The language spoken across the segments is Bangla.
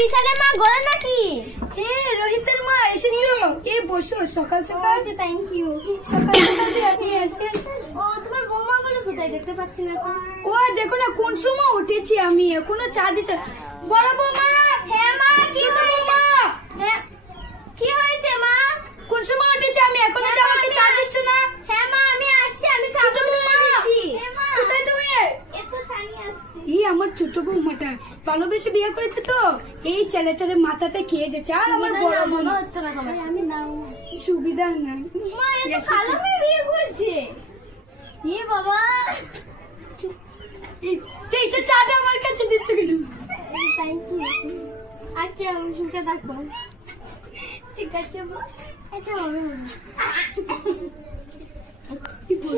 বিশালের মা ঘরে নাকি? রোহিতের মা এসেছো? বসো, সকাল সকাল। Thank you. সকাল সকাল আপনি আসেন। তোমার বৌমা গুলো কোথায়? দেখতে পাচ্ছি না তো। দেখো না কোন সময় উঠেছি আমি, এখনো চা দিচ্ছি। বড় বৌমা। হ্যাঁ মা, কি হয়েছে? হ্যাঁ কি হয়েছে মা? কোন সময় উঠেছি আমি, এখনো আমাকে চা দিচ্ছ না? হ্যাঁ মা আমি আসছি, আমি খাবো দিচ্ছি। কোথায় তুমি? একটু চা নিয়ে আসছি। আমার ছোট বৌমাটা ভালোবেসে বিয়ে করেছে তো, এই ছেলেটারে মাথাটা খেয়ে যাচ্ছে। আর আমার বড় বৌমা হচ্ছে না তোমার। আমি নাও সুবিধা নাই। মা এত ভালো মেয়ে বিয়ে করছে। বাবা এই চাটা আমার কাছে দিচ্ছ কেন? Thank you. আচ্ছা আমি শুনতে থাকবো। ঠিক আছে মা। এটা হবে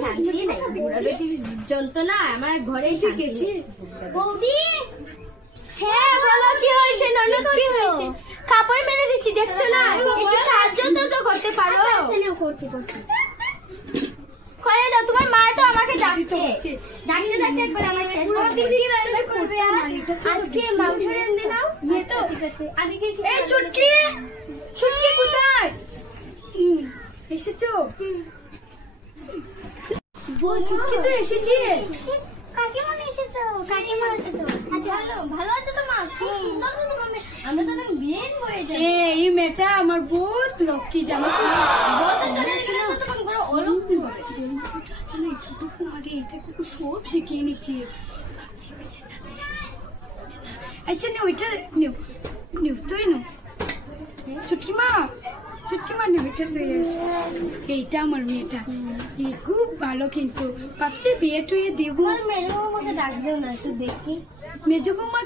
শান্তি নাই, বুড়া বেটি যন্ত্রণা আমার ঘরে এসে গেছে। বৌদি হ্যাঁ বলো কি হয়েছে? ননদ কি হয়েছে? কাপড় মেলে দিচ্ছি দেখছো না, একটু সাহায্য তো করতে পারো? আচ্ছা করছি করে দাও। তোমার মা তো আমাকে ডাকছে, ডাকতে ডাকতে একবার আমার শেষ করবে। আজকে মাংস রান্না নাও। তো ঠিক আছে আমি কি চুটকি কোথায় এসেছো? চুটকি তো এসেছিস। কাকিমা এসেছো? কাকিমা এসেছো? আচ্ছা ভালো আছো তো মা? খুব সুন্দর তো তোমার মেয়ে। আমরা তো এখন বিয়ে হয়ে যাবে। এই মেয়েটা আমার বহুত লক্ষ্মী, জানো তো? বলতে চলে ছিল তো তোমার বড় অলক্ষ্মী হবে। ছোট কুমারী এটা খুব সব শিখিয়ে নিচ্ছে। আচ্ছা নে ওইটা নিও তুই নো। চুটকি মা নে ওইটা তুই। এইটা আমার মেয়েটা, খুব ভালো, কিন্তু ভাবছি বিয়ে টুয়ে দিব। মেজো বৌমাকে ডাক দেও না একটু দেখি। মেজো বৌমা